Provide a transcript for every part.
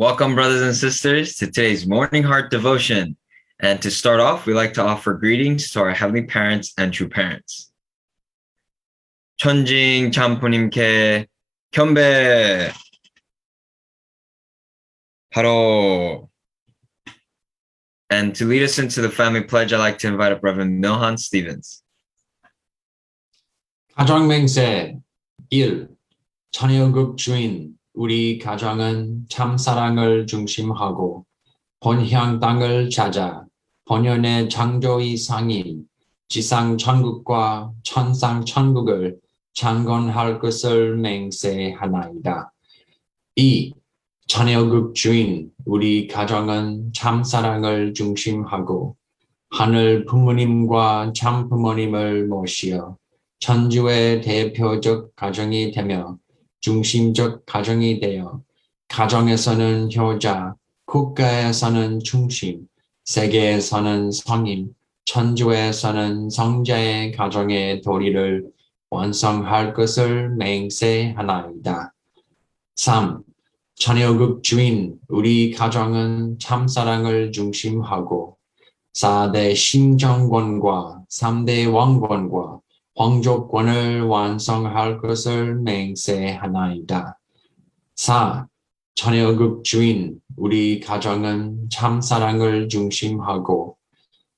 Welcome, brothers and sisters, to today's Morning Heart Devotion. And to start off, we like to offer greetings to our Heavenly Parents and True Parents. 천징 참부님께 경배! 바로. And to lead us into the family pledge, I'd like to invite up Reverend Milhan Stevens. 가정맹세 1. 자녀극 주인 우리 가정은 참사랑을 중심하고 본향 땅을 찾아 본연의 창조의 상인 지상 천국과 천상 천국을 창건할 것을 맹세하나이다. 2. 자녀극 주인 우리 가정은 참사랑을 중심하고 하늘 부모님과 참부모님을 모시어 천주의 대표적 가정이 되며 중심적 가정이 되어 가정에서는 효자, 국가에서는 중심, 세계에서는 성인, 천주에서는 성자의 가정의 도리를 완성할 것을 맹세하나이다. 3. 자녀극 주인 우리 가정은 참사랑을 중심하고 4대 신정권과 3대 왕권과皇族권을 완성할 것을 맹세하나이다. 4. 자녀극 주인 우리 가정은 참사랑을 중심하고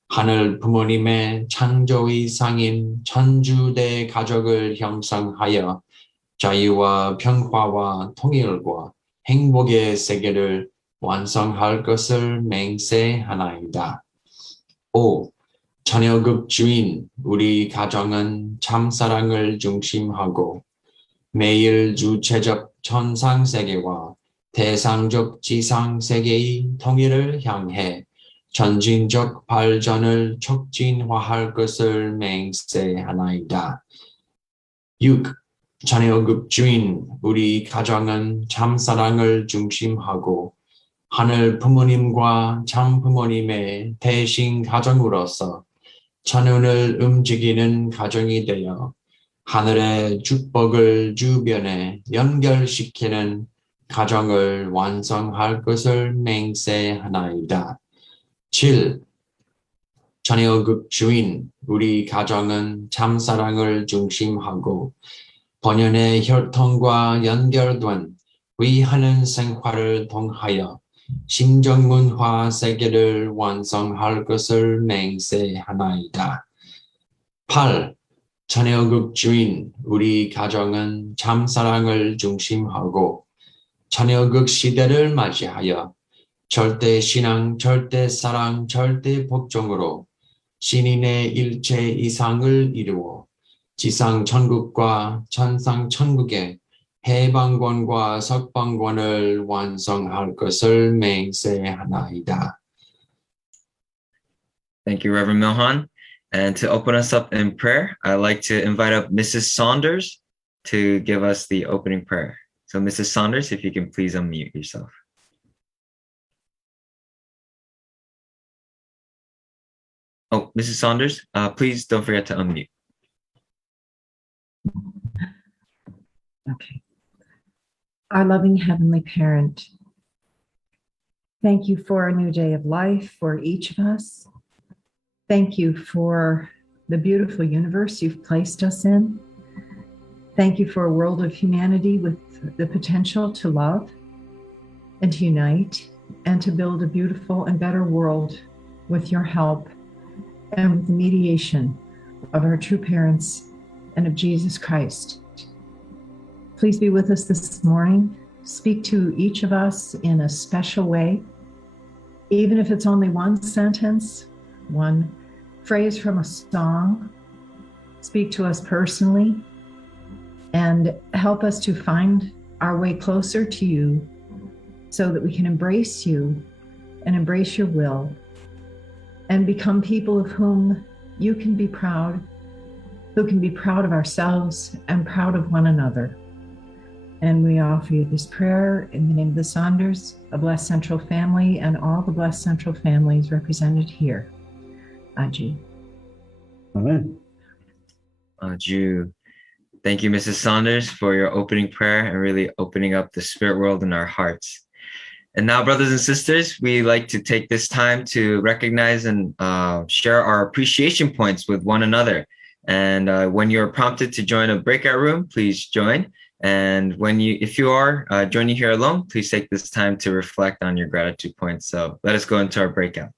하늘 부모님의 창조의 상인 천주대 가족을 형성하여 자유와 평화와 통일과 행복의 세계를 완성할 것을 맹세하나이다. 5. 자녀극 주인 우리 가정은 참사랑을 중심하고 매일 주체적 천상세계와 대상적 지상세계의 통일을 향해 전진적 발전을 촉진화할 것을 맹세하나이다. 6. 자녀극 주인 우리 가정은 참사랑을 중심하고 하늘 부모님과 참부모님의 대신 가정으로서 천운을 움직이는 가정이 되어 하늘의 축복을 주변에 연결시키는 가정을 완성할 것을 맹세하나이다. 7. 자녀극 주인 우리 가정은 참사랑을 중심하고 본연의 혈통과 연결된 위하는 생활을 통하여 심정문화 세계를 완성할 것을 맹세하나이다. 8. 자녀극 주인 우리 가정은 참사랑을 중심하고 자녀극 시대를 맞이하여 절대신앙, 절대사랑, 절대복종으로 신인의 일체 이상을 이루어 지상천국과 천상천국의 해방권과 석방권을 완성할 것을 맹세하나이다. Thank you, Reverend Milhan. And to open us up in prayer, I'd like to invite up Mrs. Saunders to give us the opening prayer. So Mrs. Saunders, if you can please unmute yourself. Oh, Mrs. Saunders, please don't forget to unmute. Okay. Our loving Heavenly Parent, thank you for a new day of life for each of us. Thank you for the beautiful universe you've placed us in. Thank you for a world of humanity with the potential to love and to unite and to build a beautiful and better world with your help and with the mediation of our true parents and of Jesus Christ. Please be with us this morning. Speak to each of us in a special way, even if it's only one sentence, one phrase from a song. Speak to us personally and help us to find our way closer to you so that we can embrace you and embrace your will and become people of whom you can be proud, who can be proud of ourselves and proud of one another. And we offer you this prayer in the name of the Saunders, a blessed central family, and all the blessed central families represented here. Aji. Amen. Jew. Thank you, Mrs. Saunders, for your opening prayer and really opening up the spirit world in our hearts. And now, brothers and sisters, we like to take this time to recognize and share our appreciation points with one another. And when you're prompted to join a breakout room, please join. And if you are joining here alone, please take this time to reflect on your gratitude points. So let us go into our breakout.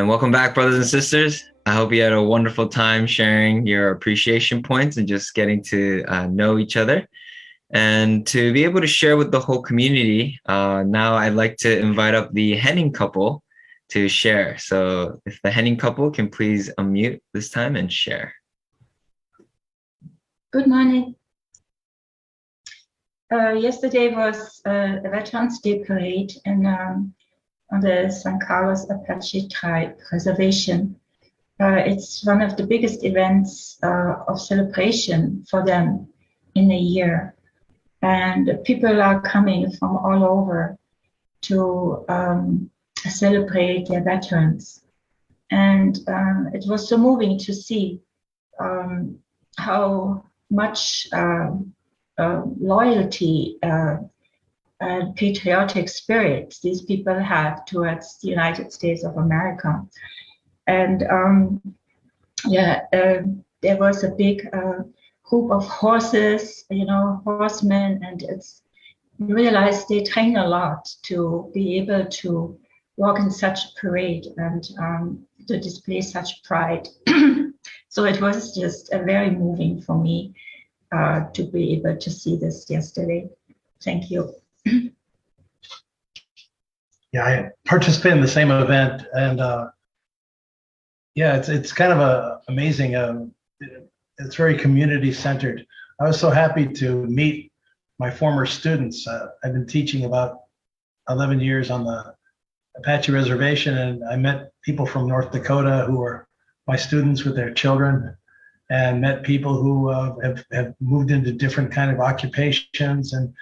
And welcome back, brothers and sisters. I hope you had a wonderful time sharing your appreciation points and just getting to know each other. And to be able to share with the whole community, now I'd like to invite up the Henning couple to share. So if the Henning couple can please unmute this time and share. Good morning. Yesterday was a Veterans Day parade on the San Carlos Apache Tribe Reservation. It's one of the biggest events of celebration for them in a year. And people are coming from all over to celebrate their veterans. And it was so moving to see how much loyalty and patriotic spirit these people have towards the United States of America. And there was a big group of horses, horsemen, and you realize they train a lot to be able to walk in such a parade and to display such pride. So it was just very moving for me to be able to see this yesterday. Thank you. Yeah, I participated in the same event, and it's kind of amazing. It's very community centered. I was so happy to meet my former students. I've been teaching about 11 years on the Apache Reservation, and I met people from North Dakota who were my students with their children, and met people who have moved into different kind of occupations, and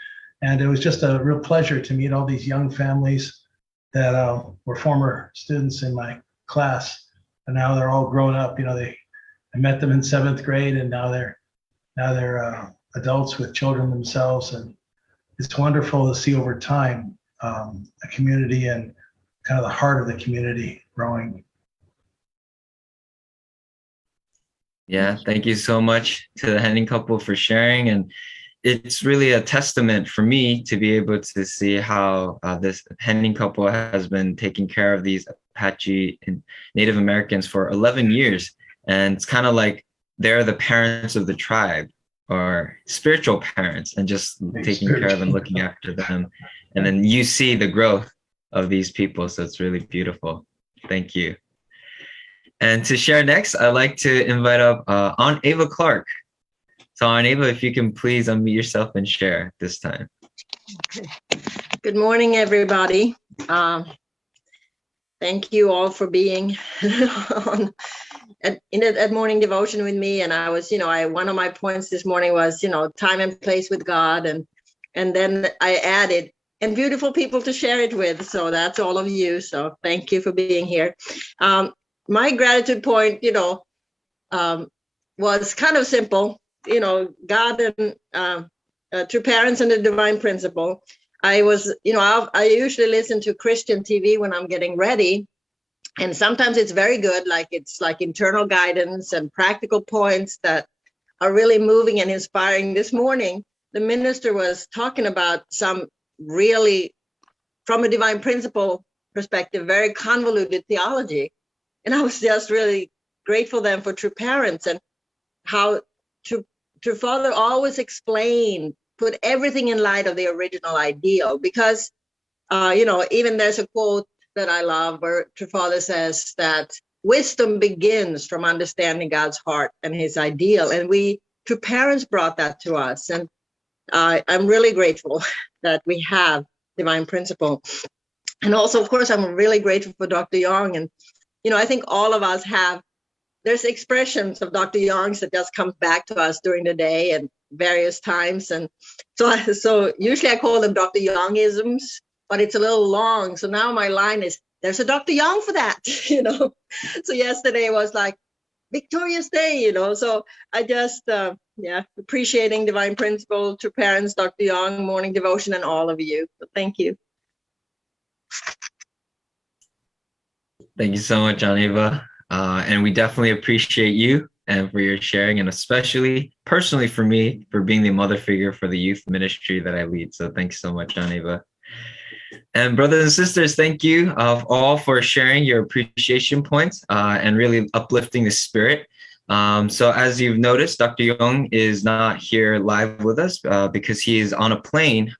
it was just a real pleasure to meet all these young families that were former students in my class, and now they're all grown up. I met them in 7th grade, and now they're adults with children themselves, and it's wonderful to see over time a community and kind of the heart of the community growing. Yeah, thank you so much to the Henning couple for sharing. And it's really a testament for me to be able to see how this Henning couple has been taking care of these Apache and Native Americans for 11 years. And it's kind of like they're the parents of the tribe, or spiritual parents, and just taking care of and looking after them. And then you see the growth of these people. So it's really beautiful. Thank you. And to share next, I'd like to invite up Aunt Ava Clark. So Aunt Ava, if you can please unmute yourself and share this time. Okay. Good morning, everybody. Thank you all for being at morning devotion with me. And I was, one of my points this morning was, time and place with God. And then I added, and beautiful people to share it with. So that's all of you. So thank you for being here. My gratitude point, was kind of simple, God and true parents and the divine principle. I was, I usually listen to Christian TV when I'm getting ready. And sometimes it's very good, it's like internal guidance and practical points that are really moving and inspiring. This morning, the minister was talking about some really, from a divine principle perspective, very convoluted theology. And I was just really grateful then for true parents and how true father always explained, put everything in light of the original ideal. Because, even there's a quote that I love where true father says that wisdom begins from understanding God's heart and his ideal. And true parents brought that to us. And I'm really grateful that we have divine principle. And also, of course, I'm really grateful for Dr. Young. And I think all of us there's expressions of Dr. Young's that just comes back to us during the day and various times. And so usually I call them Dr. Youngisms, but it's a little long. So now my line is, there's a Dr. Young for that, So yesterday was like Victorious Day, So I just, appreciating divine principle, true parents, Dr. Young, morning devotion, and all of you. So thank you. Thank you so much, Aunt Ava. And we definitely appreciate you and for your sharing, and especially personally for me, for being the mother figure for the youth ministry that I lead. So thanks so much, Aunt Ava. And brothers and sisters, thank you all for sharing your appreciation points and really uplifting the spirit. So as you've noticed, Dr. Young is not here live with us because he is on a plane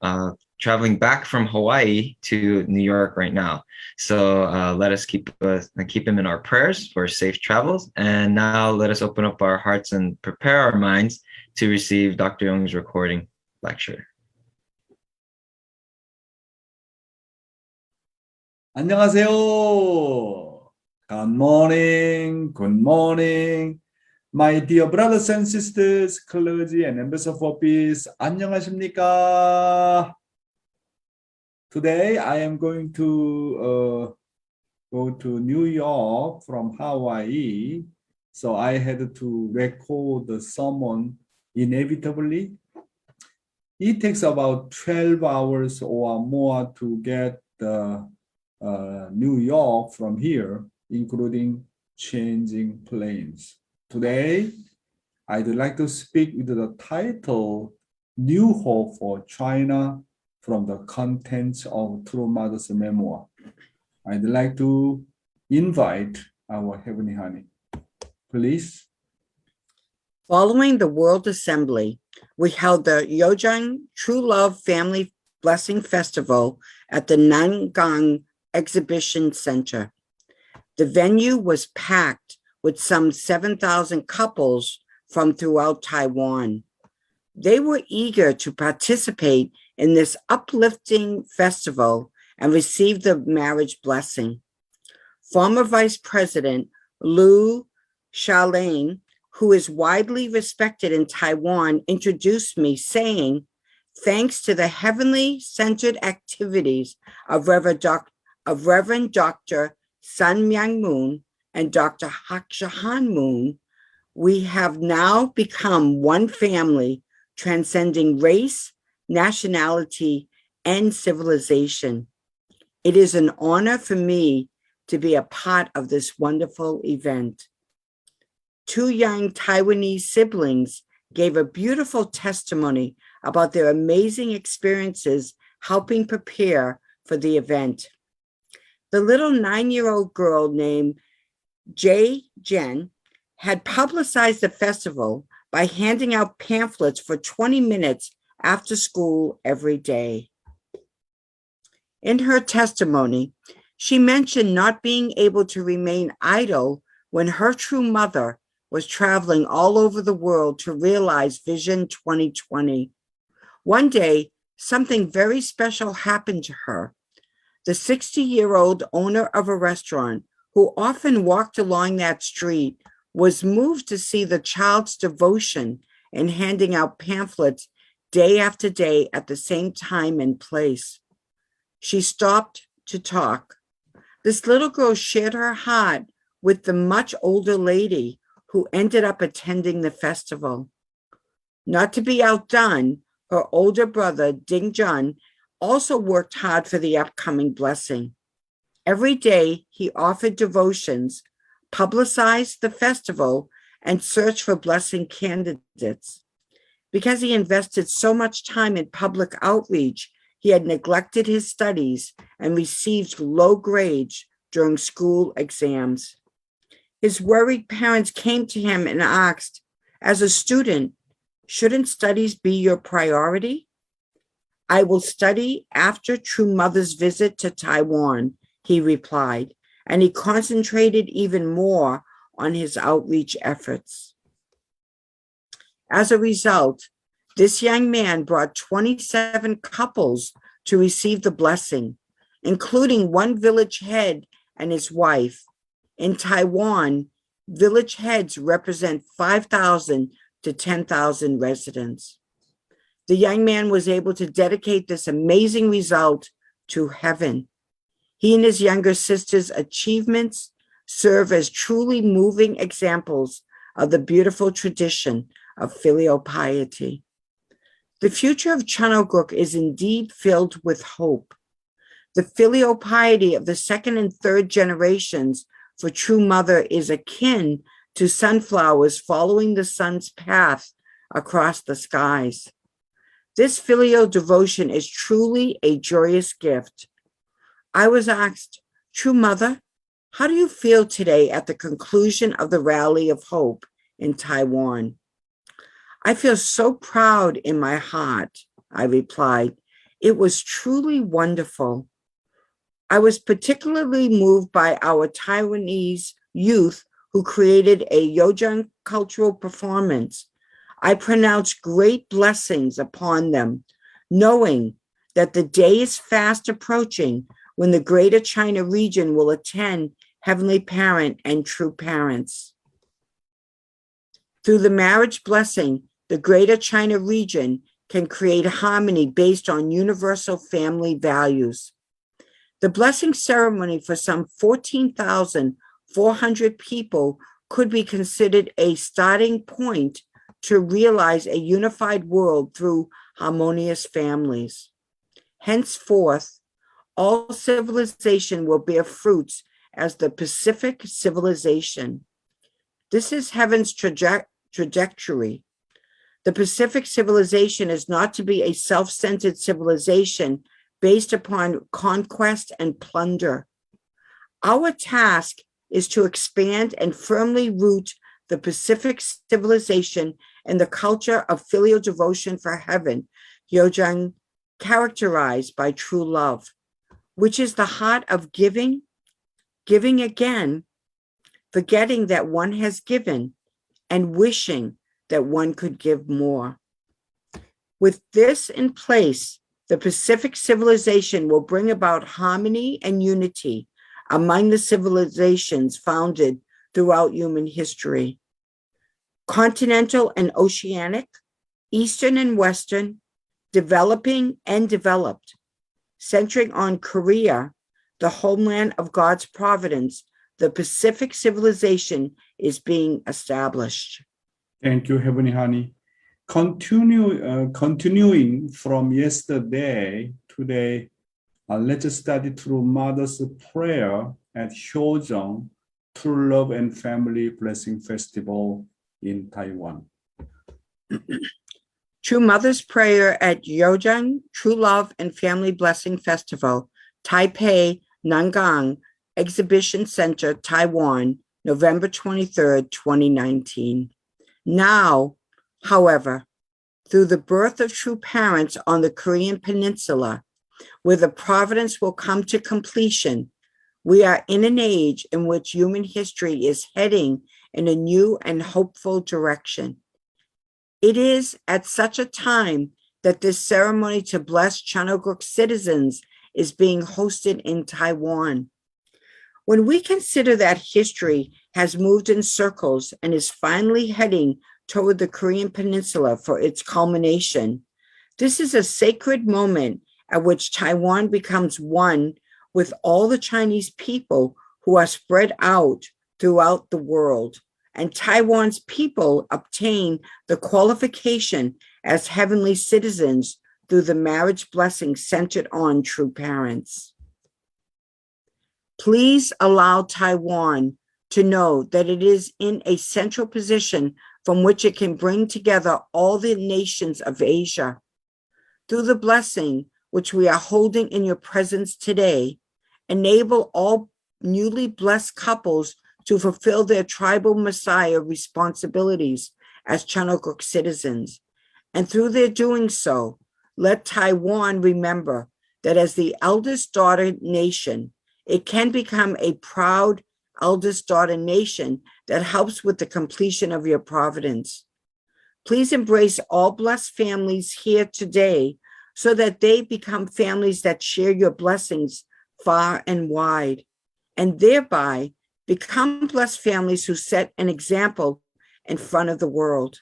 traveling back from Hawaii to New York right now. So let us keep him in our prayers for safe travels. And now let us open up our hearts and prepare our minds to receive Dr. Young's recording lecture. 안녕하세요. Good morning. Good morning. My dear brothers and sisters, clergy and members of office, 안녕하십니까? Today I am going to go to New York from Hawaii. So I had to record the sermon inevitably. It takes about 12 hours or more to get the New York from here, including changing planes. Today, I'd like to speak with the title, New Hope for China from the contents of True Mother's memoir. I'd like to invite our Heavenly Honey. Please. Following the World Assembly, we held the Yojang True Love Family Blessing Festival at the Nangang Exhibition Center. The venue was packed with some 7,000 couples from throughout Taiwan. They were eager to participate in this uplifting festival and receive the marriage blessing. Former Vice President Liu Xiaolin, who is widely respected in Taiwan, introduced me saying, thanks to the heavenly centered activities of Reverend Dr. Sun Myung Moon and Dr. Hak Jahan Moon, we have now become one family transcending race, nationality, and civilization. It is an honor for me to be a part of this wonderful event. Two young Taiwanese siblings gave a beautiful testimony about their amazing experiences helping prepare for the event. The little 9-year-old girl named Jay Jen had publicized the festival by handing out pamphlets for 20 minutes after school every day. In her testimony, she mentioned not being able to remain idle when her true mother was traveling all over the world to realize Vision 2020. One day, something very special happened to her. The 60-year-old owner of a restaurant, who often walked along that street, was moved to see the child's devotion in handing out pamphlets day after day at the same time and place. She stopped to talk. This little girl shared her heart with the much older lady who ended up attending the festival. Not to be outdone, her older brother, Ding Jun, also worked hard for the upcoming blessing. Every day, he offered devotions, publicized the festival, and searched for blessing candidates. Because he invested so much time in public outreach, he had neglected his studies and received low grades during school exams. His worried parents came to him and asked, as a student, shouldn't studies be your priority? I will study after True Mother's visit to Taiwan, he replied, and he concentrated even more on his outreach efforts. As a result, this young man brought 27 couples to receive the blessing, including one village head and his wife. In Taiwan, village heads represent 5,000 to 10,000 residents. The young man was able to dedicate this amazing result to heaven. He and his younger sister's achievements serve as truly moving examples of the beautiful tradition of filial piety. The future of Chanoguk is indeed filled with hope. The filial piety of the second and third generations for True Mother is akin to sunflowers following the sun's path across the skies. This filial devotion is truly a joyous gift. I was asked, True Mother, how do you feel today at the conclusion of the Rally of Hope in Taiwan? I feel so proud in my heart, I replied. It was truly wonderful. I was particularly moved by our Taiwanese youth who created a Yojang cultural performance. I pronounce great blessings upon them, knowing that the day is fast approaching when the Greater China region will attend Heavenly Parent and True Parents. Through the marriage blessing, the Greater China region can create harmony based on universal family values. The blessing ceremony for some 14,400 people could be considered a starting point to realize a unified world through harmonious families. Henceforth, all civilization will bear fruits as the Pacific civilization. This is heaven's trajectory. The Pacific civilization is not to be a self-centered civilization based upon conquest and plunder. Our task is to expand and firmly root the Pacific civilization and the culture of filial devotion for heaven, Yojang, characterized by true love, which is the heart of giving, giving again, forgetting that one has given, and wishing that one could give more. With this in place, the Pacific civilization will bring about harmony and unity among the civilizations founded throughout human history. Continental and oceanic, Eastern and Western, developing and developed, centering on Korea, the homeland of God's providence, the Pacific civilization is being established. Thank you, Heavenly Honey. Continuing from yesterday, today, let's study through Mother's Prayer at Hyojong, True Love and Family Blessing Festival in Taiwan. True Mother's Prayer at Yojang, True Love and Family Blessing Festival, Taipei, Nangang Exhibition Center, Taiwan, November 23rd, 2019. Now, however, through the birth of true parents on the Korean Peninsula, where the providence will come to completion, we are in an age in which human history is heading in a new and hopeful direction. It is at such a time that this ceremony to bless Chanoguk citizens is being hosted in Taiwan. When we consider that history has moved in circles and is finally heading toward the Korean Peninsula for its culmination, this is a sacred moment at which Taiwan becomes one with all the Chinese people who are spread out throughout the world, and Taiwan's people obtain the qualification as heavenly citizens through the marriage blessing centered on true parents. Please allow Taiwan to know that it is in a central position from which it can bring together all the nations of Asia. Through the blessing which we are holding in your presence today, enable all newly blessed couples to fulfill their tribal Messiah responsibilities as Chanoguk citizens. And through their doing so, let Taiwan remember that as the eldest daughter nation, it can become a proud eldest daughter nation that helps with the completion of your providence. Please embrace all blessed families here today so that they become families that share your blessings far and wide, and thereby become blessed families who set an example in front of the world.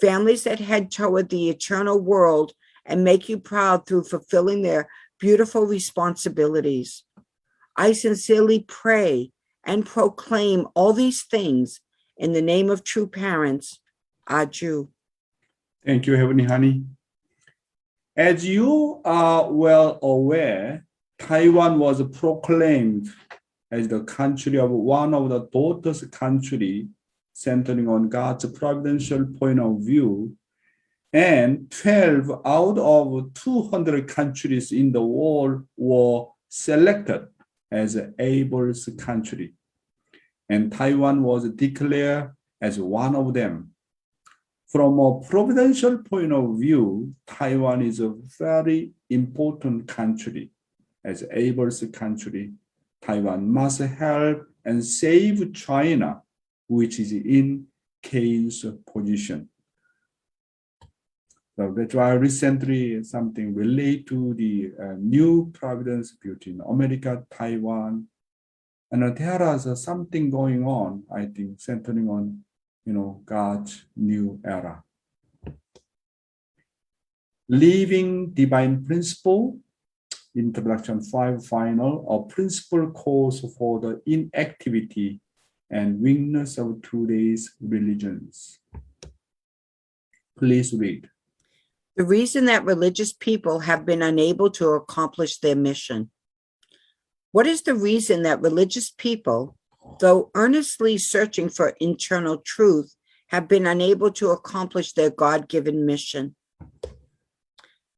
Families that head toward the eternal world and make you proud through fulfilling their beautiful responsibilities. I sincerely pray and proclaim all these things in the name of true parents. Aju. Thank you, Heavenly Honey. As you are well aware, Taiwan was proclaimed as the country of one of the daughters' country, centering on God's providential point of view, and 12 out of 200 countries in the world were selected as Abel's country, and Taiwan was declared as one of them. From a providential point of view, Taiwan is a very important country. As Abel's country, Taiwan must help and save China, which is in Cain's position. So that's why recently something related to the new providence between America, Taiwan, and there is something going on, I think, centering on, God's new era. Living divine principle, introduction 5 final, a principal cause for the inactivity and weakness of today's religions. Please read. The reason that religious people have been unable to accomplish their mission. What is the reason that religious people, though earnestly searching for internal truth, have been unable to accomplish their God-given mission?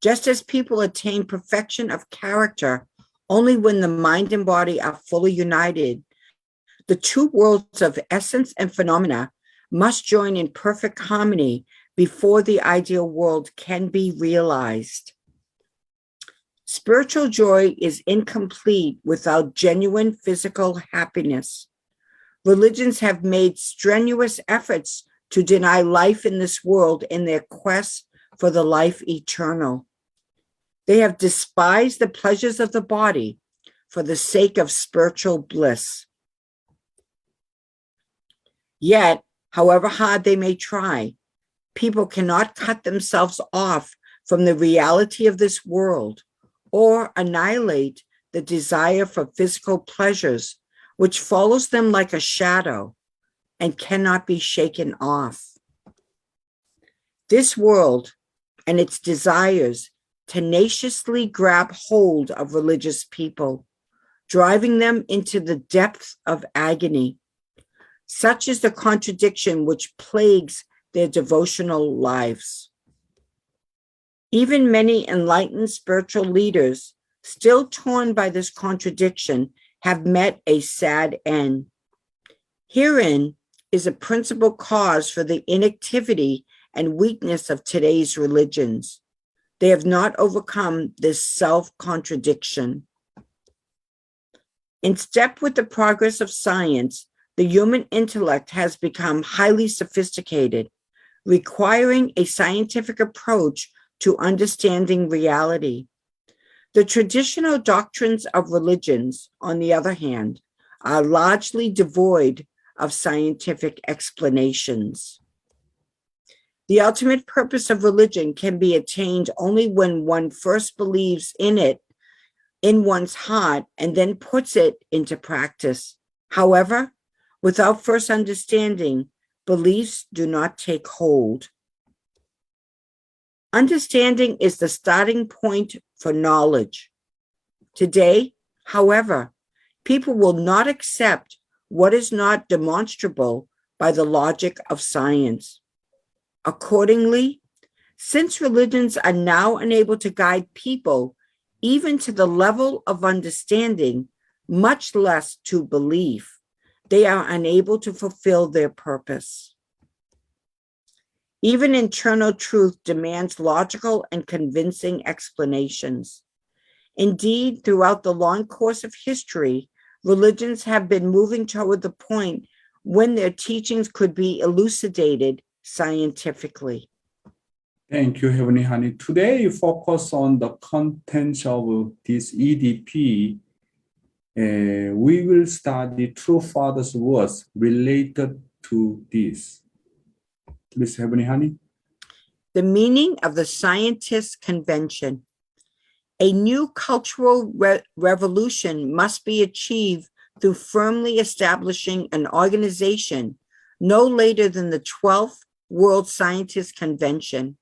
Just as people attain perfection of character only when the mind and body are fully united, the two worlds of essence and phenomena must join in perfect harmony before the ideal world can be realized. Spiritual joy is incomplete without genuine physical happiness. Religions have made strenuous efforts to deny life in this world in their quest for the life eternal. They have despised the pleasures of the body for the sake of spiritual bliss. Yet, however hard they may try, people cannot cut themselves off from the reality of this world or annihilate the desire for physical pleasures, which follows them like a shadow and cannot be shaken off. This world and its desires tenaciously grab hold of religious people, driving them into the depth of agony. Such is the contradiction which plagues their devotional lives. Even many enlightened spiritual leaders, still torn by this contradiction, have met a sad end. Herein is a principal cause for the inactivity and weakness of today's religions. They have not overcome this self-contradiction. In step with the progress of science, the human intellect has become highly sophisticated, requiring a scientific approach to understanding reality. The traditional doctrines of religions, on the other hand, are largely devoid of scientific explanations. The ultimate purpose of religion can be attained only when one first believes in it in one's heart and then puts it into practice. However, without first understanding, beliefs do not take hold. Understanding is the starting point for knowledge. Today, however, people will not accept what is not demonstrable by the logic of science. Accordingly, since religions are now unable to guide people even to the level of understanding, much less to belief, they are unable to fulfill their purpose. Even internal truth demands logical and convincing explanations. Indeed, throughout the long course of history, religions have been moving toward the point when their teachings could be elucidated scientifically. Thank you, Heavenly Honey. Today, you focus on the contents of this EDP. We will study True Father's words related to this. Please, Heavenly Honey. The meaning of the Scientists' Convention. A new cultural revolution must be achieved through firmly establishing an organization no later than the 12th World Scientists' Convention.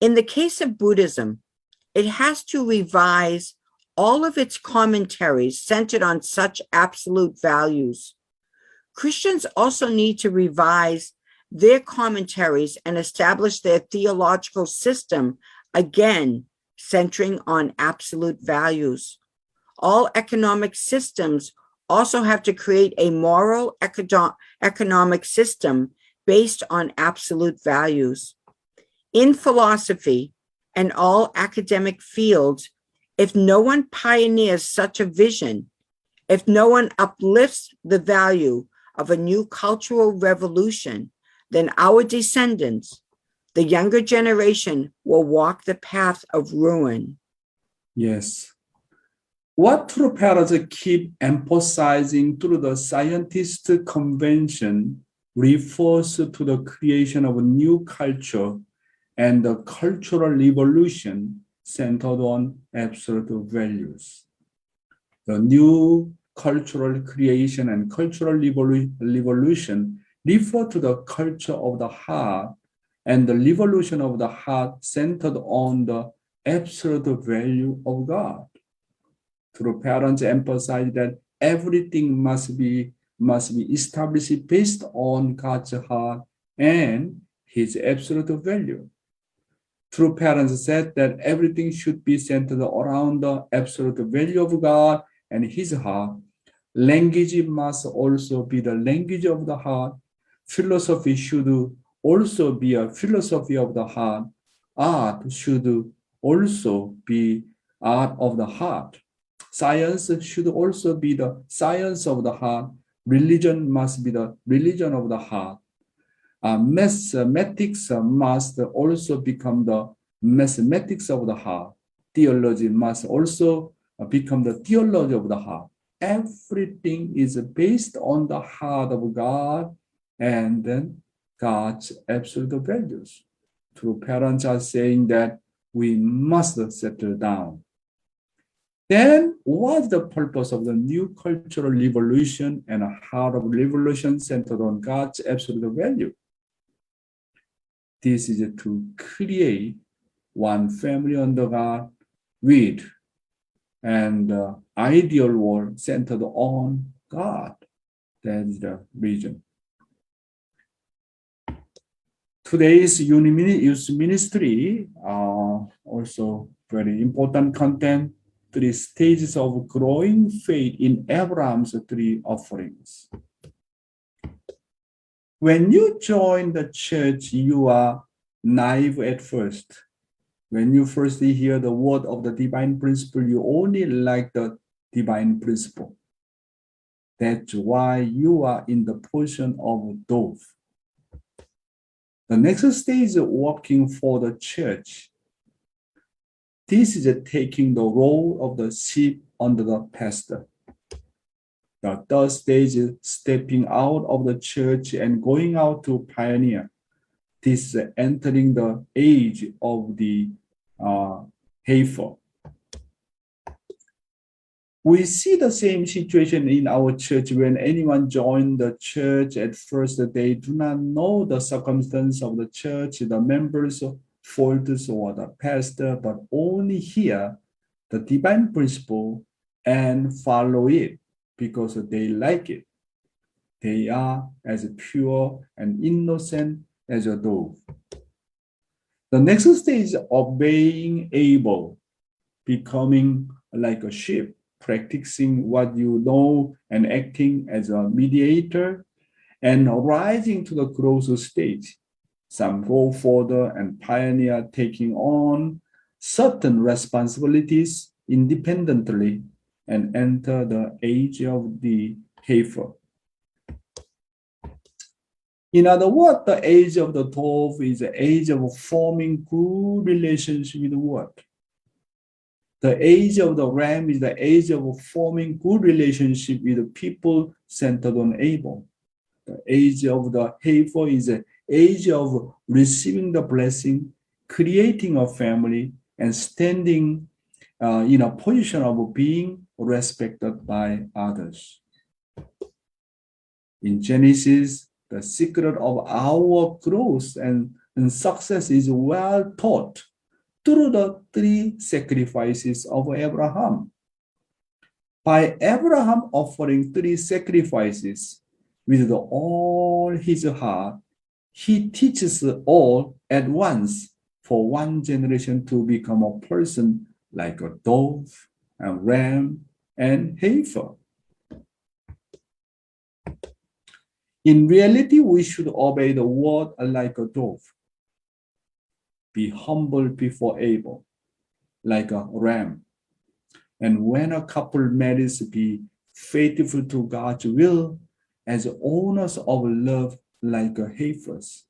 In the case of Buddhism, it has to revise all of its commentaries centered on such absolute values. Christians also need to revise their commentaries and establish their theological system, again, centering on absolute values. all economic systems also have to create a moral economic system based on absolute values. In philosophy and all academic fields, if no one pioneers such a vision, if no one uplifts the value of a new cultural revolution, then our descendants, the younger generation, will walk the path of ruin. Yes. What true parents keep emphasizing through the scientist convention refers to the creation of a new culture and the cultural revolution centered on absolute values. The new cultural creation and cultural revolution refer to the culture of the heart and the revolution of the heart centered on the absolute value of God. True parents emphasize that everything must be established based on God's heart and his absolute value. True parents said that everything should be centered around the absolute value of God and his heart. Language must also be the language of the heart. Philosophy should also be a philosophy of the heart. Art should also be art of the heart. Science should also be the science of the heart. Religion must be the religion of the heart. Mathematics must also become the mathematics of the heart. Theology must also become the theology of the heart. Everything is based on the heart of God and then God's absolute values. True parents are saying that we must settle down. Then what's the purpose of the new cultural revolution and a heart of revolution centered on God's absolute value? This is to create one family under God with an ideal world centered on God. That is the reason. Today's youth ministry also very important content. 3 stages of growing faith in Abraham's 3 offerings. When you join the church, you are naive at first. When you first hear the word of the divine principle, you only like the divine principle. That's why you are in the position of a dove. The next stage is working for the church. This is taking the role of the sheep under the pastor. The third stage is stepping out of the church and going out to pioneer. This is entering the age of the heifer. We see the same situation in our church. When anyone joins the church at first, they do not know the circumstance of the church, the members' faults or the pastor, but only hear the divine principle and follow it because they like it. They are as pure and innocent as a dove. The next stage is obeying Abel, becoming like a sheep, practicing what you know and acting as a mediator, and rising to the growth stage. Some go further and pioneer, taking on certain responsibilities independently and enter the age of the heifer. In other words, the age of the dove is the age of forming good relationship with the word. The age of the ram is the age of forming good relationship with the people centered on Abel. The age of the heifer is the age of receiving the blessing, creating a family, and standing in a position of being respected by others. In Genesis, the secret of our growth and success is well taught through the 3 sacrifices of Abraham. By Abraham offering 3 sacrifices with all his heart, he teaches all at once for one generation to become a person like a dove, a ram, and heifer. In reality, we should obey the word like a dove. Be humble before Abel, like a ram. And when a couple marries, be faithful to God's will as owners of love like a heifers.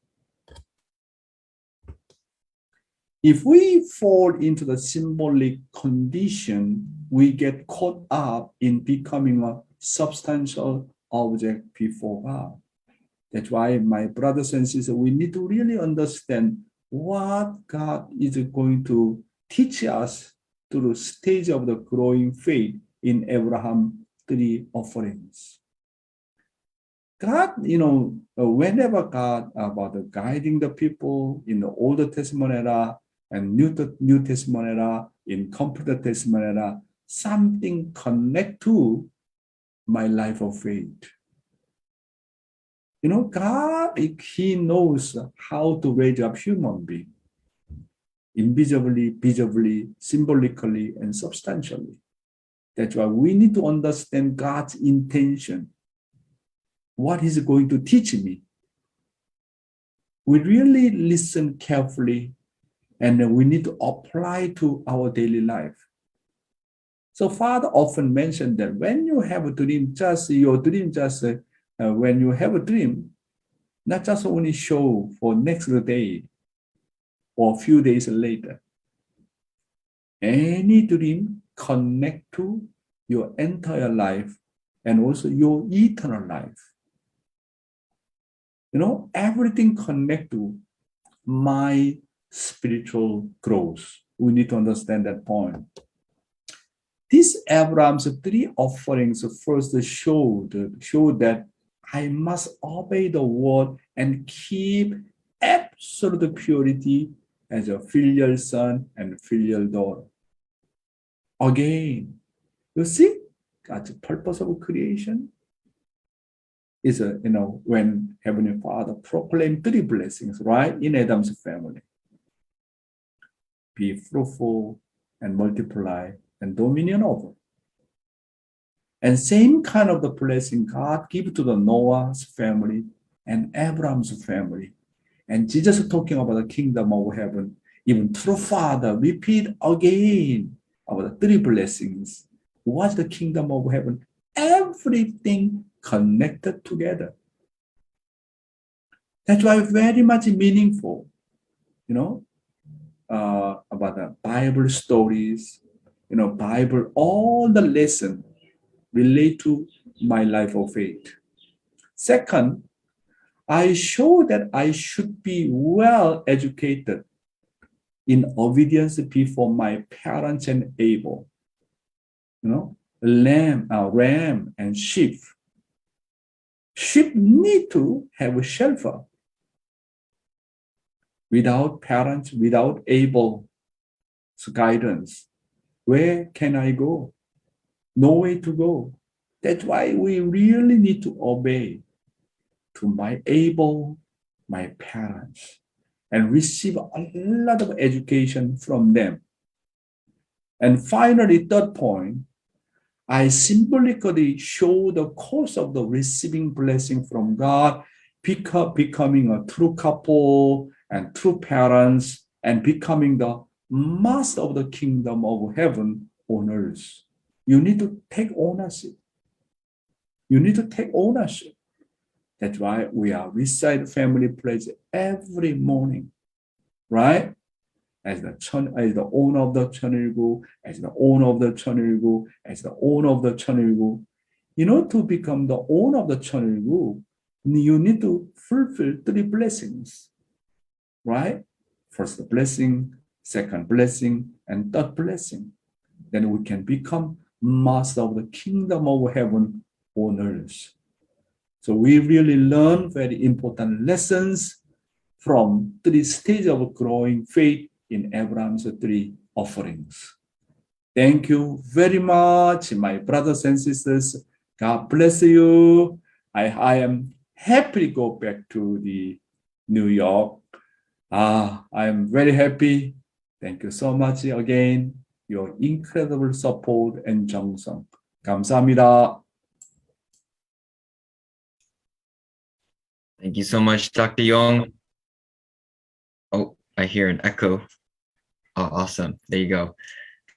If we fall into the symbolic condition, we get caught up in becoming a substantial object before God. That's why, my brothers and sisters, we need to really understand what God is going to teach us through the stage of the growing faith in Abraham 3 offerings. God, whenever God about guiding the people in the Old Testament era and New Testament era, in Complete Testament era, something connect to my life of faith. God, He knows how to raise up human being, invisibly, visibly, symbolically, and substantially. That's why we need to understand God's intention. What He's going to teach me. We really listen carefully, and we need to apply to our daily life. So Father often mentioned that when you have a dream, when you have a dream, not just only show for next day or a few days later. Any dream connect to your entire life and also your eternal life. Everything connect to my spiritual growth. We need to understand that point. These Abraham's 3 offerings first showed that I must obey the word and keep absolute purity as a filial son and filial daughter. Again, you see, God's purpose of creation is, when Heavenly Father proclaimed 3 blessings, right, in Adam's family. Be fruitful and multiply and dominion over. And same kind of the blessing God gave to the Noah's family and Abraham's family. And Jesus is talking about the kingdom of heaven. Even true Father repeat again about the 3 blessings. What's the kingdom of heaven? Everything connected together. That's why very much meaningful, about the Bible stories, Bible, all the lessons relate to my life of faith. Second, I show that I should be well educated in obedience before my parents and Abel. Ram and sheep. Sheep need to have a shelter. Without parents, without Abel's guidance, where can I go? No way to go. That's why we really need to obey to my Abel, my parents, and receive a lot of education from them. And finally, third point, I symbolically show the course of the receiving blessing from God, becoming a true couple and true parents, and becoming the master of the kingdom of heaven on earth. You need to take ownership. You need to take ownership. That's why we are recite family prayers every morning, right? As the owner of the 천일구, as the owner of the 천일구, as the owner of the 천일구. To become the owner of the 천일구, you need to fulfill 3 blessings, right? First blessing, second blessing, and third blessing. Then we can become master of the kingdom of heaven on earth. So we really learn very important lessons from 3 stages of growing faith in Abraham's 3 offerings. Thank you very much, my brothers and sisters. God bless you. I am happy to go back to the New York. I am very happy. Thank you so much again. Your incredible support and 정성. 감사합니다. Thank you so much, Dr. Young. Oh, I hear an echo. Oh, awesome. There you go.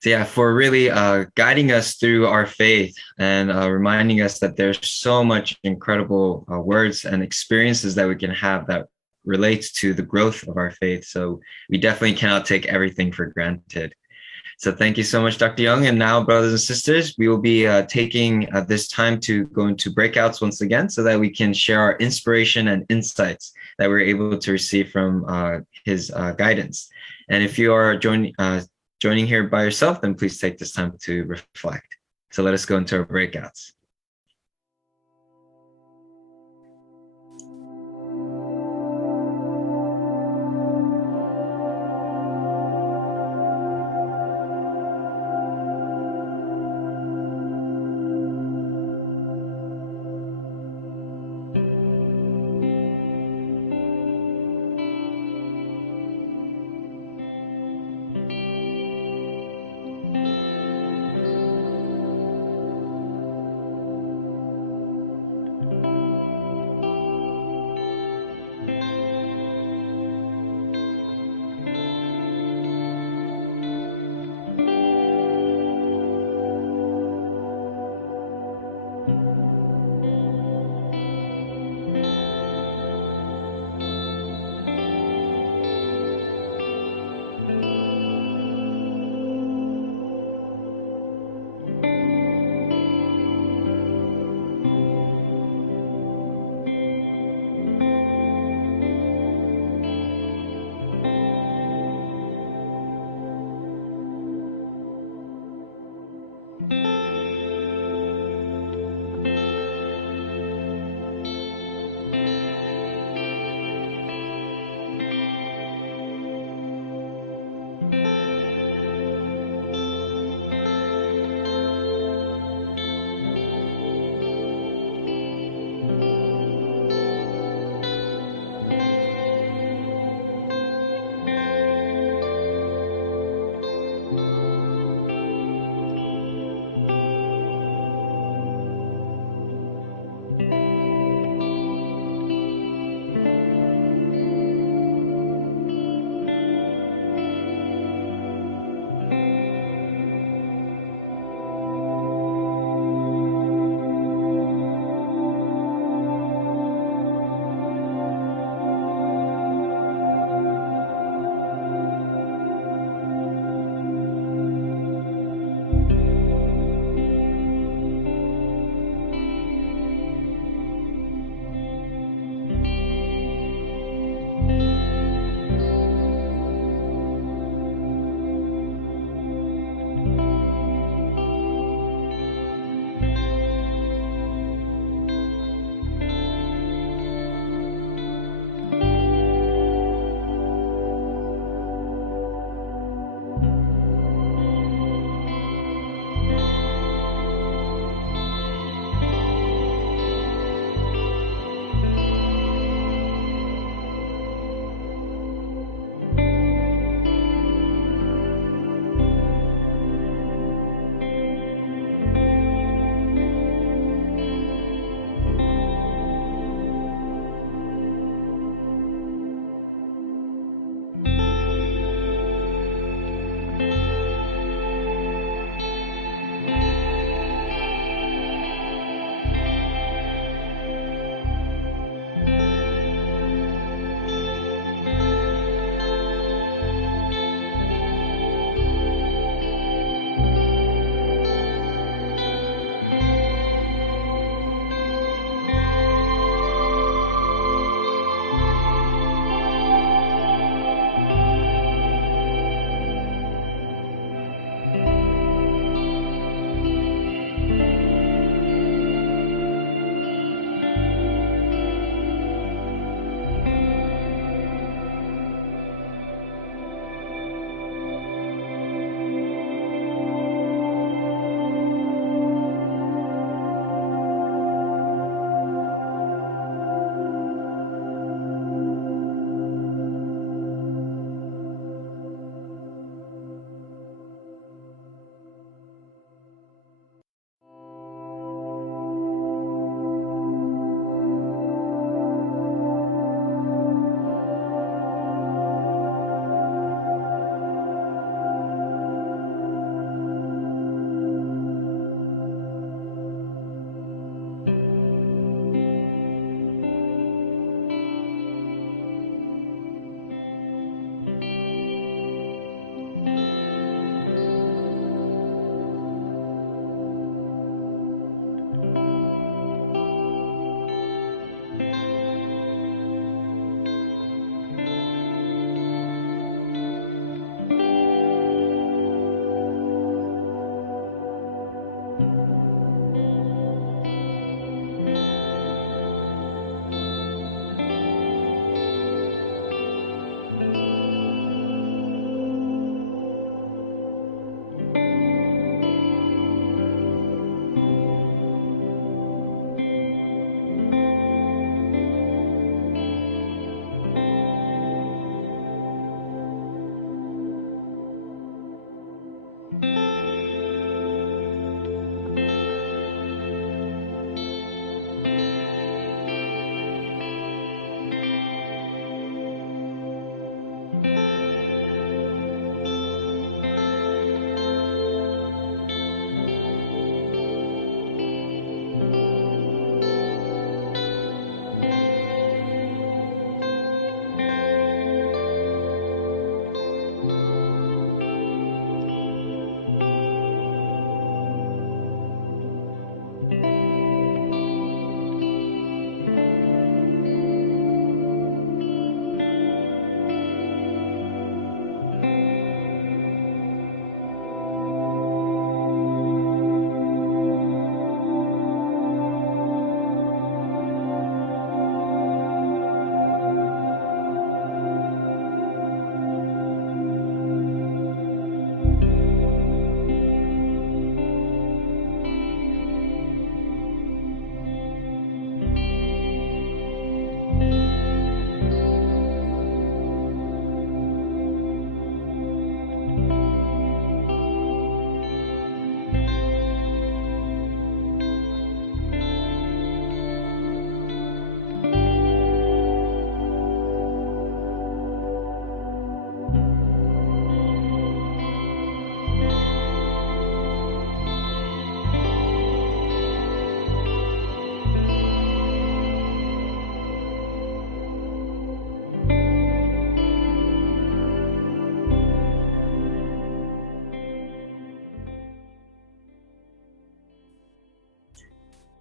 So yeah, for really guiding us through our faith and reminding us that there's so much incredible words and experiences that we can have that relates to the growth of our faith. So we definitely cannot take everything for granted. So thank you so much, Dr. Young. And now, brothers and sisters, we will be taking this time to go into breakouts once again so that we can share our inspiration and insights that we're able to receive from his guidance. And if you are joining here by yourself, then please take this time to reflect. So let us go into our breakouts.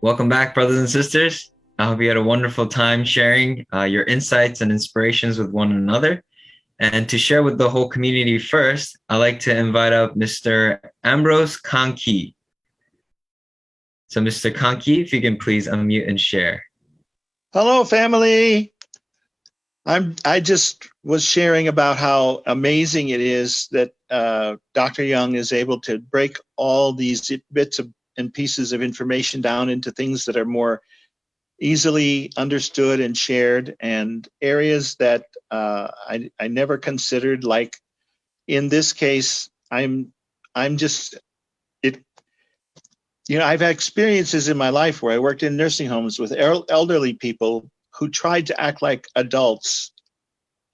Welcome back, brothers and sisters. I hope you had a wonderful time sharing your insights and inspirations with one another. And to share with the whole community first, I'd like to invite up Mr. Ambrose Kanki. So, Mr. Kanki, if you can please unmute and share. Hello, family. I just was sharing about how amazing it is that Dr. Young is able to break all these bits and pieces of information down into things that are more easily understood and shared, and areas that I never considered. Like in this case, I'm just it. You know, I've had experiences in my life where I worked in nursing homes with elderly people who tried to act like adults.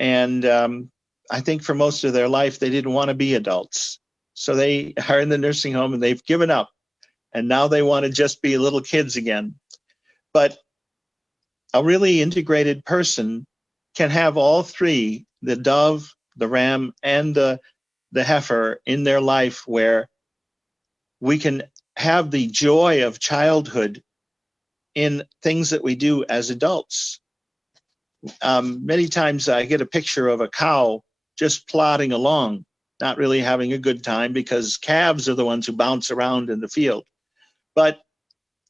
And I think for most of their life, they didn't want to be adults. So they are in the nursing home and they've given up. And now they want to just be little kids again. But a really integrated person can have all three, the dove, the ram, and the heifer in their life, where we can have the joy of childhood in things that we do as adults. Many times I get a picture of a cow just plodding along, not really having a good time, because calves are the ones who bounce around in the field. But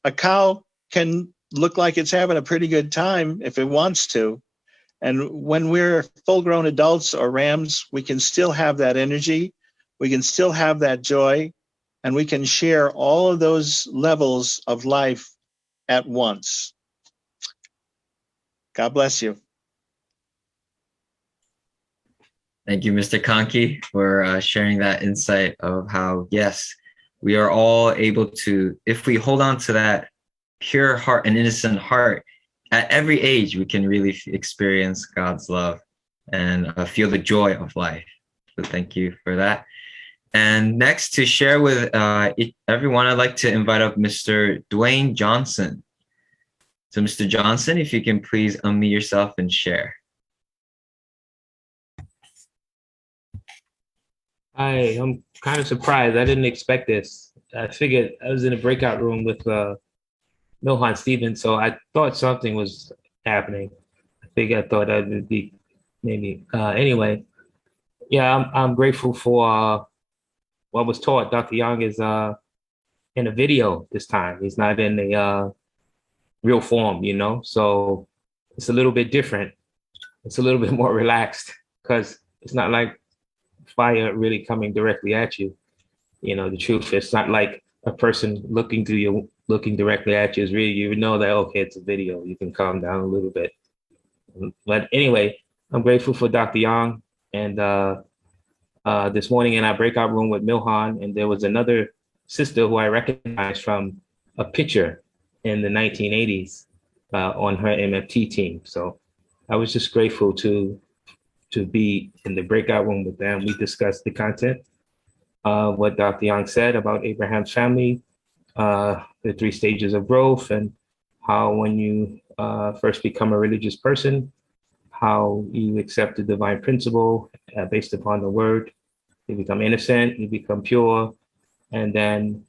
a cow can look like it's having a pretty good time if it wants to. And when we're full-grown adults or rams, we can still have that energy, we can still have that joy, and we can share all of those levels of life at once. God bless you. Thank you, Mr. Kanki, for sharing that insight of how, yes, we are all able to, if we hold on to that pure heart and innocent heart, at every age, we can really experience God's love and feel the joy of life. So thank you for that. And next, to share with everyone, I'd like to invite up Mr. Dwayne Johnson. So Mr. Johnson, if you can please unmute yourself and share. Hi, I'm kind of surprised. I didn't expect this. I figured I was in a breakout room with Milhan Stevens, so I thought something was happening. I thought that would be maybe. Anyway, yeah, I'm grateful for what was taught. Dr. Young is in a video this time. He's not in a real form, you know, so it's a little bit different. It's a little bit more relaxed because it's not like fire really coming directly at you. You know, the truth, it's not like a person looking directly at you. Is really, you know that, okay, it's a video. You can calm down a little bit. But anyway, I'm grateful for Dr. Young. And this morning in our breakout room with Milhan, and there was another sister who I recognized from a picture in the 1980s on her MFT team. So I was just grateful to be in the breakout room with them. We discussed the content, what Dr. Young said about Abraham's family, the 3 stages of growth, and how when you first become a religious person, how you accept the divine principle based upon the word. You become innocent, you become pure, and then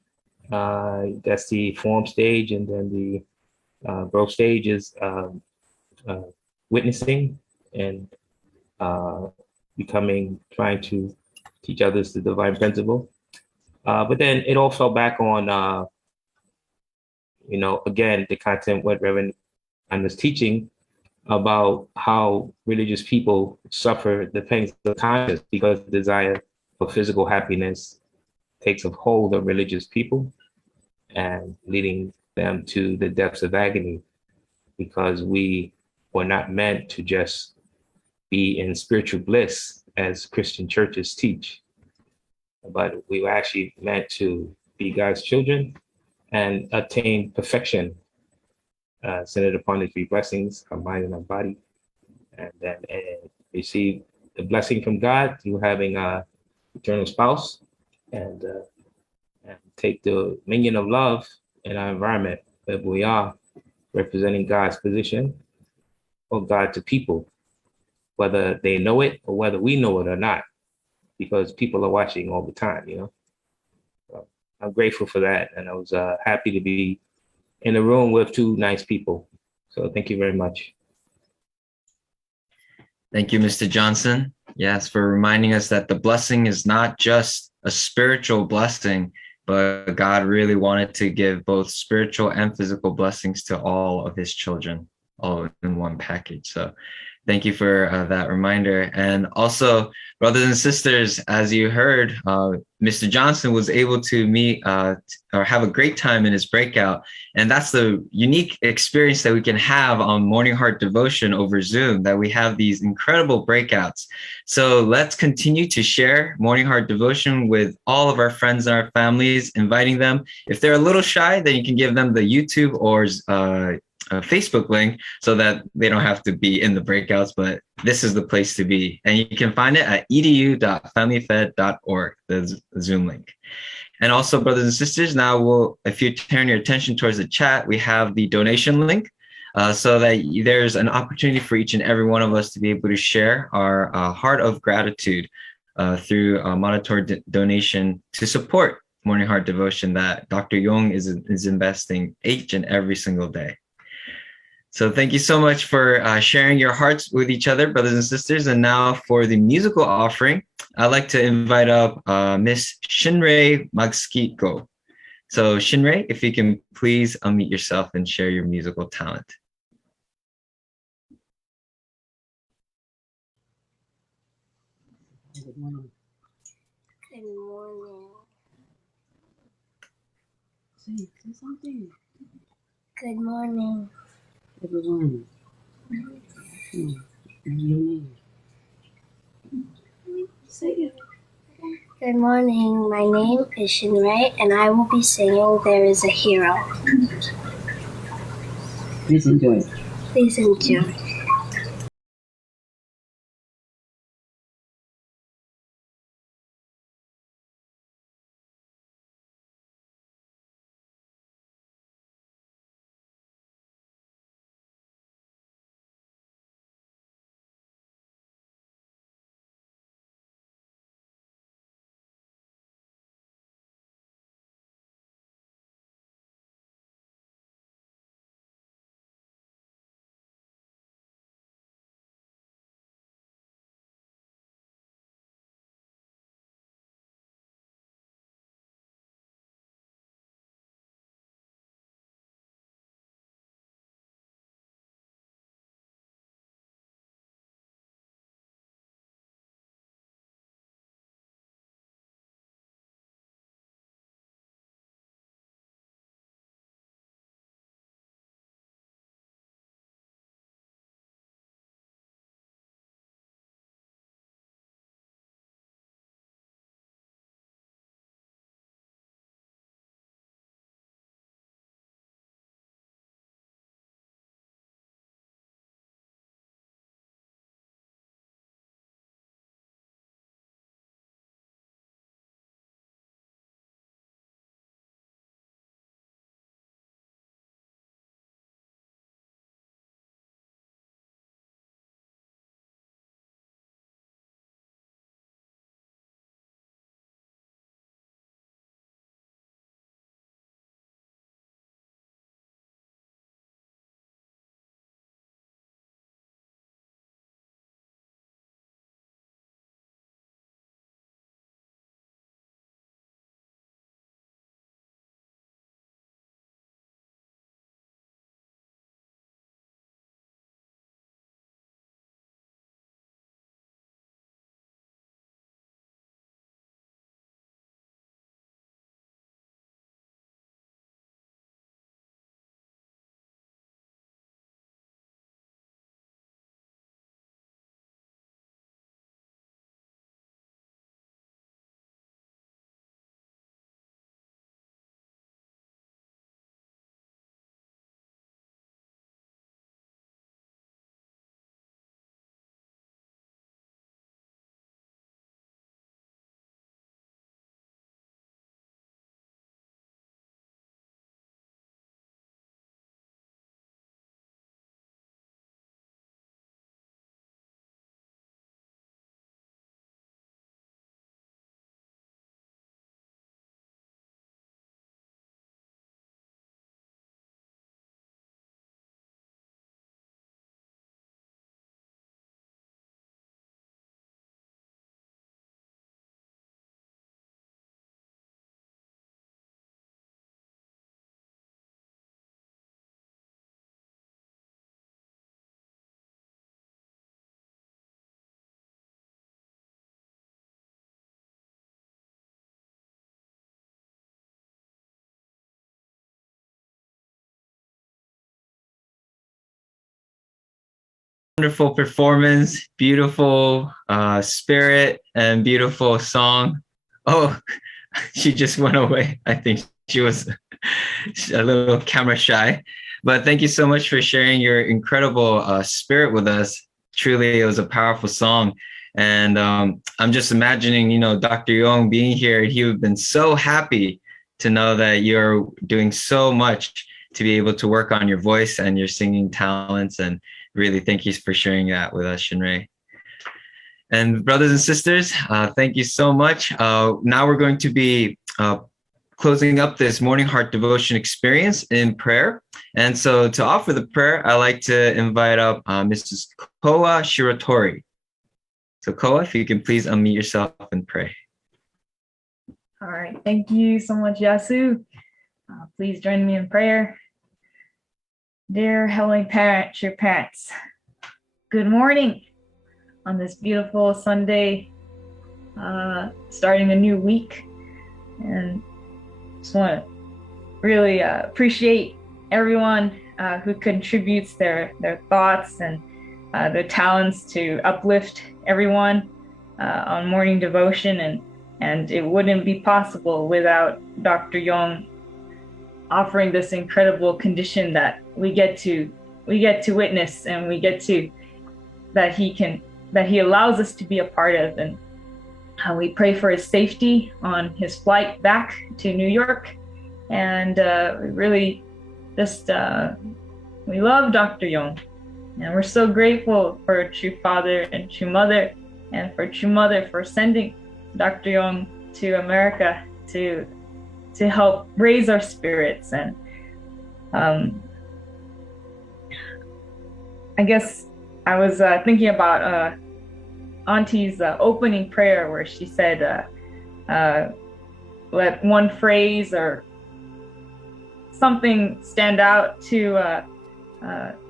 that's the form stage, and then the growth stage is witnessing and trying to teach others the divine principle. But then it all fell back on, again, the content what Reverend Ann was teaching about how religious people suffer the pangs of conscience because the desire for physical happiness takes a hold of religious people and leading them to the depths of agony, because we were not meant to just be in spiritual bliss as Christian churches teach, but we were actually meant to be God's children and attain perfection, centered upon the 3 blessings, our mind and our body, and then receive the blessing from God through having a eternal spouse, and take the minion of love in our environment, where we are representing God's position or God to people, whether they know it or whether we know it or not, because people are watching all the time, you know. So I'm grateful for that, and I was happy to be in a room with two nice people. So thank you very much. Thank you, Mr. Johnson. Yes, for reminding us that the blessing is not just a spiritual blessing, but God really wanted to give both spiritual and physical blessings to all of his children, all in one package. So thank you for that reminder. And also, brothers and sisters, as you heard, Mr. Johnson was able to meet or have a great time in his breakout. And that's the unique experience that we can have on Morning Heart Devotion over Zoom, that we have these incredible breakouts. So let's continue to share Morning Heart Devotion with all of our friends and our families, inviting them. If they're a little shy, then you can give them the YouTube or a Facebook link so that they don't have to be in the breakouts, but this is the place to be. And you can find it at edu.familyfed.org, the Zoom link. And also, brothers and sisters, now if you turn your attention towards the chat, we have the donation link so that there's an opportunity for each and every one of us to be able to share our heart of gratitude through a monetary donation to support Morning Heart Devotion that Dr. Yong is investing each and every single day. So thank you so much for sharing your hearts with each other, brothers and sisters. And now for the musical offering, I'd like to invite up Miss Shinrei Magskiko. So Shinrei, if you can please unmute yourself and share your musical talent. Good morning. Good morning. Say something. Good morning. Everyone. And your name. Say it. Good morning. My name is Shinrei, and I will be singing There Is a Hero. Please enjoy. Please enjoy. wonderful performance, beautiful spirit, and beautiful song. Oh, she just went away. I think she was a little camera shy. But thank you so much for sharing your incredible spirit with us. Truly, it was a powerful song. And I'm just imagining, Dr. Young being here. He would have been so happy to know that you're doing so much to be able to work on your voice and your singing talents. And really, thank you for sharing that with us, Shinrei. And brothers and sisters, thank you so much. Now we're going to be closing up this morning heart devotion experience in prayer. And so to offer the prayer, I'd like to invite up Mrs. Koa Shiratori. So Koa, if you can please unmute yourself and pray. All right. Thank you so much, Yasu. Please join me in prayer. Dear Heavenly Parent, true parents, good morning on this beautiful Sunday, starting a new week. And just want to really appreciate everyone who contributes their thoughts and their talents to uplift everyone on morning devotion. And it wouldn't be possible without Dr. Young offering this incredible condition that we get to witness, and we get to that he allows us to be a part of. And we pray for his safety on his flight back to New York. And we really just we love Dr. Young, and we're so grateful for True Father and True Mother, and for True Mother for sending Dr. Young to America to help raise our spirits. And I guess I was thinking about Auntie's opening prayer, where she said, let one phrase or something stand out to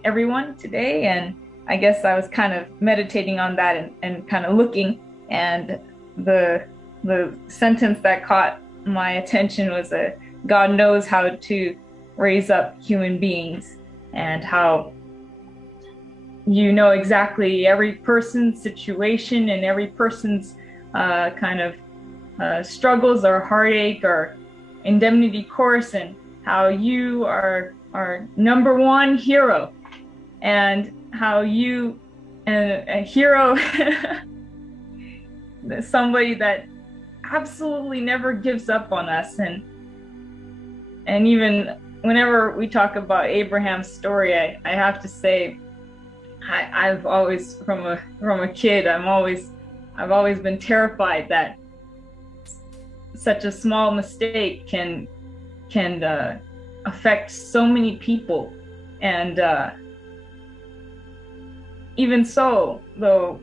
everyone today. And I guess I was kind of meditating on that and kind of looking, and the sentence that caught my attention was God knows how to raise up human beings, and how exactly every person's situation and every person's kind of struggles or heartache or indemnity course, and how you are our number one hero, and how you a hero somebody that absolutely never gives up on us. And even whenever we talk about Abraham's story, I have to say, I've always from a kid, I've always been terrified that such a small mistake can affect so many people. And even so, though,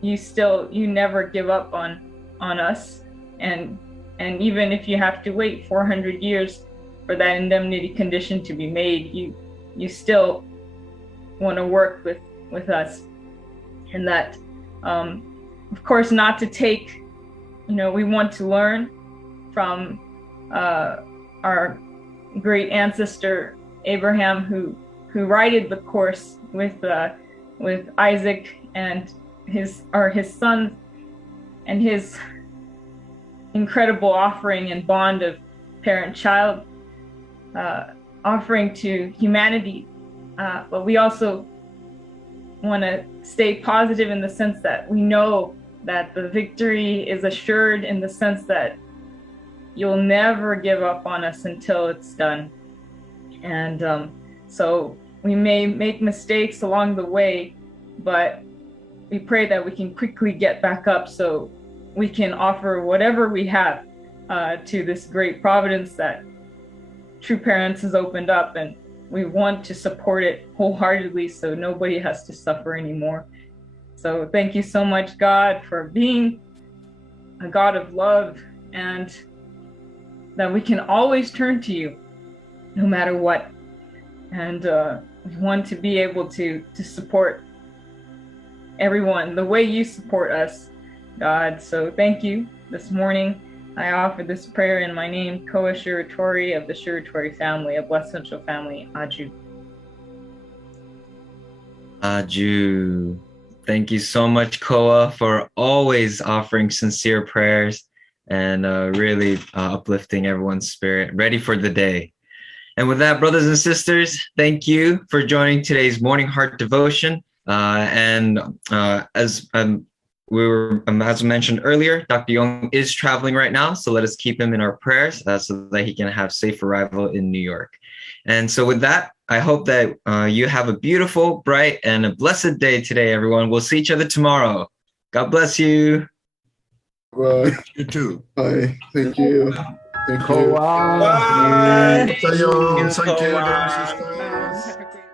you never give up on us, and even if you have to wait 400 years for that indemnity condition to be made, you still want to work with us. And that of course, not to take, we want to learn from our great ancestor Abraham, who righted the course with Isaac and his son, and his incredible offering and bond of parent-child offering to humanity. But we also want to stay positive in the sense that we know that the victory is assured, in the sense that you'll never give up on us until it's done. And so we may make mistakes along the way, but we pray that we can quickly get back up so we can offer whatever we have to this great providence that True Parents has opened up, and we want to support it wholeheartedly so nobody has to suffer anymore. So thank you so much, God, for being a God of love, and that we can always turn to you no matter what. And we want to be able to support everyone the way you support us, God. So thank you. This morning I offer this prayer in my name, Koa Shiratori of the Shiratori family, a Blessed Central family, Aju. Aju. Thank you so much, Koa, for always offering sincere prayers and really uplifting everyone's spirit, ready for the day. And with that, brothers and sisters, thank you for joining today's morning heart devotion. As mentioned earlier, Dr. Young is traveling right now, so let us keep him in our prayers so that he can have safe arrival in New York. And so with that, I hope that you have a beautiful, bright, and a blessed day today, everyone. We'll see each other tomorrow. God bless you. Bye. You too. Bye. Thank you. Thank you. Koa. Bye. Thank you, Koa. sisters. Have a great